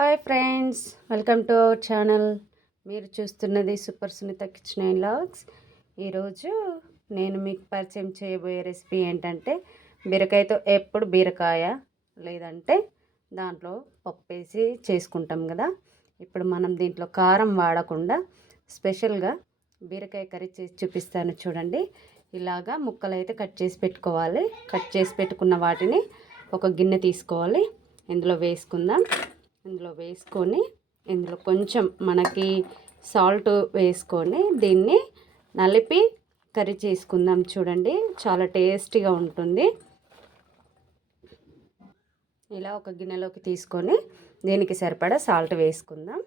Hi friends welcome to our channel. మీరు చూస్తున్నది super Sunitha kitchen and logs ఈరోజు నేను మీకు పరిచయం చేయబోయే రెసిపీ ఏంటంటే బీరకాయతో ఎప్పుడు బీరకాయ లేదంటే దాంట్లో పప్పు వేసి చేసుకుంటాం కదా. ఇప్పుడు మనం దీంట్లో కారం వాడకుండా స్పెషల్గా బీరకాయ కర్రీ చేసి చూపిస్తాను చూడండి. ఇలాగా ముక్కలు అయితే కట్ చేసి పెట్టుకోవాలి. కట్ చేసి పెట్టుకున్న వాటిని ఒక గిన్నె తీసుకోవాలి. ఇందులో వేసుకుందాం. ఇందులో వేసుకొని ఇందులో కొంచెం మనకి సాల్ట్ వేసుకొని దీన్ని నలిపి కర్రీ చేసుకుందాం చూడండి. చాలా టేస్టీగా ఉంటుంది. ఇలా ఒక గిన్నెలోకి తీసుకొని దీనికి సరిపడా సాల్ట్ వేసుకుందాం.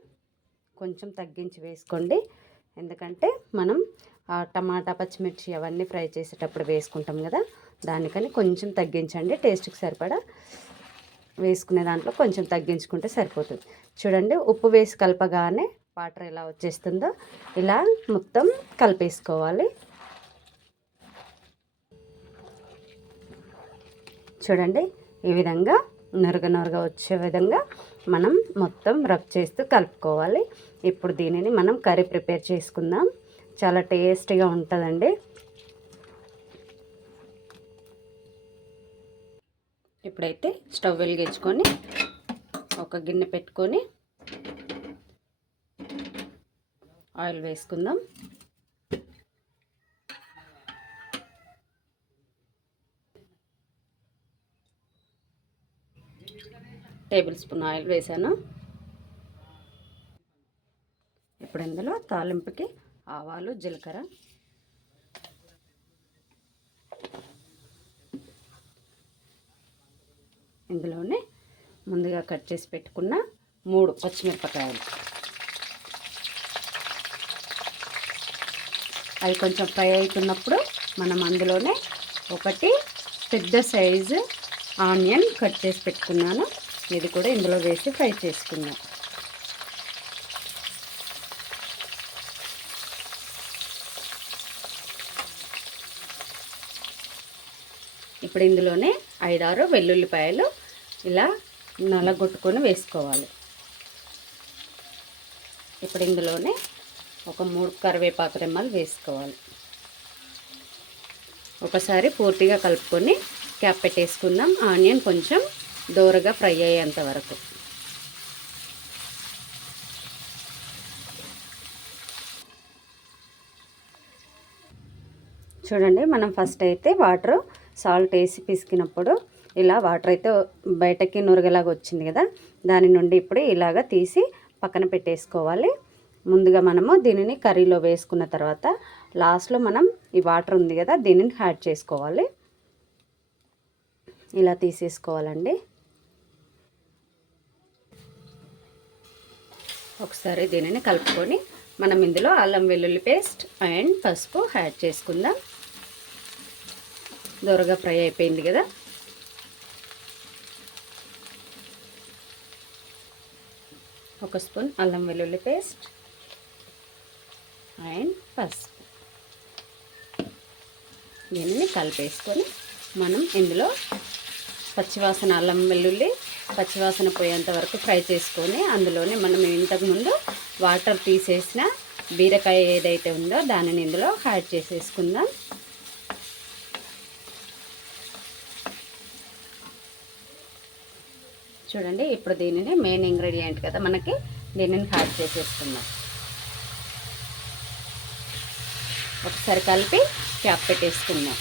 కొంచెం తగ్గించి వేసుకోండి. ఎందుకంటే మనం టమాటా పచ్చిమిర్చి అవన్నీ ఫ్రై చేసేటప్పుడు వేసుకుంటాం కదా. దానికని కొంచెం తగ్గించండి. టేస్ట్కి సరిపడా వేసుకునే దాంట్లో కొంచెం తగ్గించుకుంటే సరిపోతుంది. చూడండి ఉప్పు వేసి కలపగానే వాటర్ ఎలా వచ్చేస్తుందో ఇలా మొత్తం కలిపేసుకోవాలి. చూడండి ఈ విధంగా నురగ నురగ వచ్చే విధంగా మనం మొత్తం రబ్ చేస్తూ కలుపుకోవాలి. ఇప్పుడు దీనిని మనం కర్రీ ప్రిపేర్ చేసుకుందాం. చాలా టేస్టీగా ఉంటుందండి. ఇప్పుడైతే స్టవ్ వెలిగించుకొని ఒక గిన్నె పెట్టుకొని ఆయిల్ వేసుకుందాం. టేబుల్ స్పూన్ ఆయిల్ వేసాను. ఇప్పుడు ఇందులో తాలింపుకి ఆవాలు జీలకర్ర. ఇందులోనే ముందుగా కట్ చేసి పెట్టుకున్న మూడు పచ్చిమిరపకాయలు. అవి కొంచెం ఫ్రై అవుతున్నప్పుడు మనం అందులోనే ఒకటి పెద్ద సైజు ఆనియన్ కట్ చేసి పెట్టుకున్నాను. ఇది కూడా ఇందులో వేసి ఫ్రై చేసుకుందాం. ఇప్పుడు ఇందులోనే ఐదారు వెల్లుల్లిపాయలు ఇలా నలగొట్టుకొని వేసుకోవాలి. ఇప్పుడు ఇందులోనే ఒక మూడు కరివేపాకు రెమ్మలు వేసుకోవాలి. ఒకసారి పూర్తిగా కలుపుకొని క్యాప్ పెట్టేసుకుందాం. ఆనియన్ కొంచెం దోరగా ఫ్రై అయ్యేంత వరకు. చూడండి మనం ఫస్ట్ అయితే వాటర్ సాల్ట్ వేసి పిసికినప్పుడు ఇలా వాటర్ అయితే బయటకి నురగలాగా వచ్చింది కదా దాని నుండి ఇప్పుడు ఇలాగ తీసి పక్కన పెట్టేసుకోవాలి. ముందుగా మనము దీనిని కర్రీలో వేసుకున్న తర్వాత లాస్ట్లో మనం ఈ వాటర్ ఉంది కదా దీనిని యాడ్ చేసుకోవాలి. ఇలా తీసేసుకోవాలండి. ఒకసారి దీనిని కలుపుకొని మనం ఇందులో అల్లం వెల్లుల్లి పేస్ట్ అండ్ పసుపు యాడ్ చేసుకుందాం. దొరగా ఫ్రై అయిపోయింది కదా. ఒక స్పూన్ అల్లం వెల్లుల్లి పేస్ట్ అండ్ పసుపు. దీనిని కలిపేసుకొని మనం ఇందులో పచ్చివాసన అల్లం వెల్లుల్లి పచ్చివాసన పోయేంత వరకు ఫ్రై చేసుకొని అందులోనే మనం ఇంతకుముందు వాటర్ తీసేసిన బీరకాయ ఏదైతే ఉందో దానిని ఇందులో యాడ్ చేసేసుకుందాం. చూడండి ఇప్పుడు దీనిని మెయిన్ ఇంగ్రీడియంట్ కదా మనకి దీనిని యాడ్ చేసేసుకుందాం. ఒకసారి కలిపి క్యాప్ పెట్టేసుకుందాం.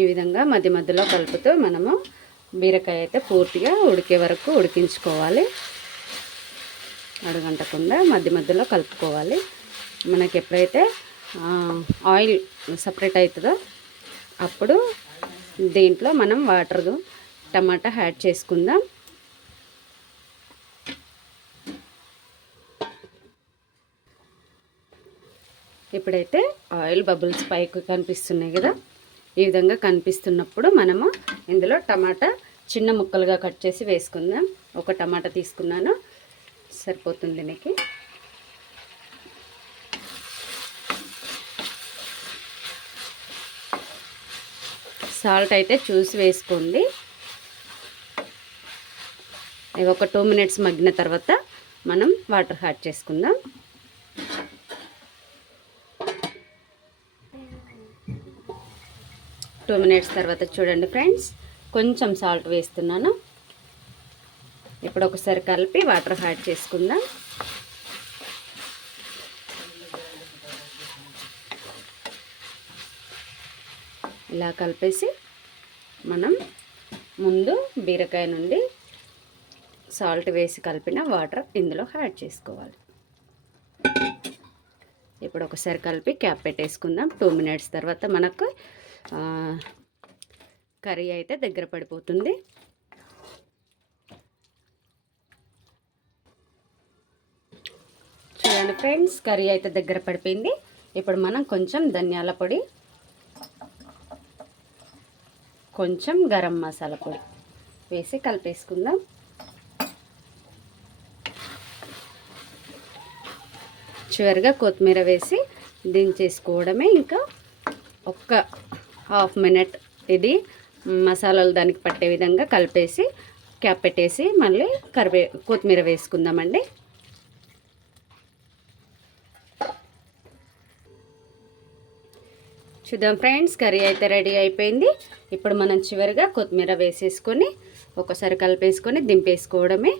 ఈ విధంగా మధ్య మధ్యలో కలుపుతూ మనము బీరకాయ అయితే పూర్తిగా ఉడికే వరకు ఉడికించుకోవాలి. అడుగంటకుండా మధ్య మధ్యలో కలుపుకోవాలి. మనకి ఎప్పుడైతే ఆయిల్ సపరేట్ అవుతుందో అప్పుడు దీంట్లో మనం వాటర్ టమాటా యాడ్ చేసుకుందాం. ఇప్పుడైతే ఆయిల్ బబుల్స్ పైకి కనిపిస్తున్నాయి కదా. ఈ విధంగా కనిపిస్తున్నప్పుడు మనము ఇందులో టమాటా చిన్న ముక్కలుగా కట్ చేసి వేసుకుందాం. ఒక టమాటా తీసుకున్నాను. సరిపోతుంది దీనికి సాల్ట్ అయితే చూసి వేసుకోండి. ఇవి ఒక టూ మినిట్స్ మగ్గిన తర్వాత మనం వాటర్ యాడ్ చేసుకుందాం. టూ మినిట్స్ తర్వాత చూడండి ఫ్రెండ్స్. కొంచెం సాల్ట్ వేస్తున్నాను. ఇప్పుడు ఒకసారి కలిపి వాటర్ యాడ్ చేసుకుందాం. ఇలా కలిపేసి మనం ముందు బీరకాయ నుండి సాల్ట్ వేసి కలిపిన వాటర్ ఇందులో యాడ్ చేసుకోవాలి. ఇప్పుడు ఒకసారి కలిపి క్యాప్ పెట్టేసుకుందాం. టూ మినిట్స్ తర్వాత మనకు కర్రీ అయితే దగ్గర పడిపోతుంది. చూడండి ఫ్రెండ్స్ కర్రీ అయితే దగ్గర పడిపోయింది. ఇప్పుడు మనం కొంచెం ధనియాల పొడి కొంచెం గరం మసాలా పొడి వేసి కలిపేసుకుందాం. చివరిగా కొత్తిమీర వేసి దించేసుకోవడమే ఇంకా ఒక్క హాఫ్ మినిట్ ఇది మసాలాలు దానికి పట్టే విధంగా కలిపేసి క్యాప్ పెట్టేసి మళ్ళీ కరివే కొత్తిమీర వేసుకుందామండి. చూద్దాం ఫ్రెండ్స్ కర్రీ అయితే రెడీ అయిపోయింది. ఇప్పుడు మనం చివరిగా కొత్తిమీర వేసేసుకొని ఒకసారి కలిపేసుకొని దింపేసుకోవడమే.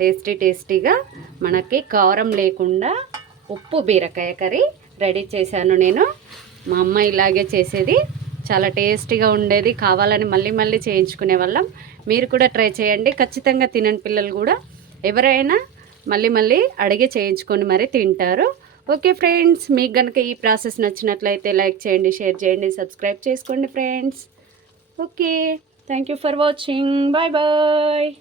టేస్టీ టేస్టీగా మనకి కారం లేకుండా ఉప్పు బీరకాయ కర్రీ రెడీ చేశాను నేను. మా అమ్మ ఇలాగే చేసేది. చాలా టేస్టీగా ఉండేది కావాలని మళ్ళీ మళ్ళీ చేయించుకునే వాళ్ళం. మీరు కూడా ట్రై చేయండి. ఖచ్చితంగా తినని పిల్లలు కూడా ఎవరైనా మళ్ళీ మళ్ళీ అడిగి చేయించుకొని మరీ తింటారు. ఓకే ఫ్రెండ్స్ మీకు కనుక ఈ ప్రాసెస్ నచ్చినట్లయితే లైక్ చేయండి షేర్ చేయండి సబ్స్క్రైబ్ చేసుకోండి friends. Okay thank you for watching. Bye bye.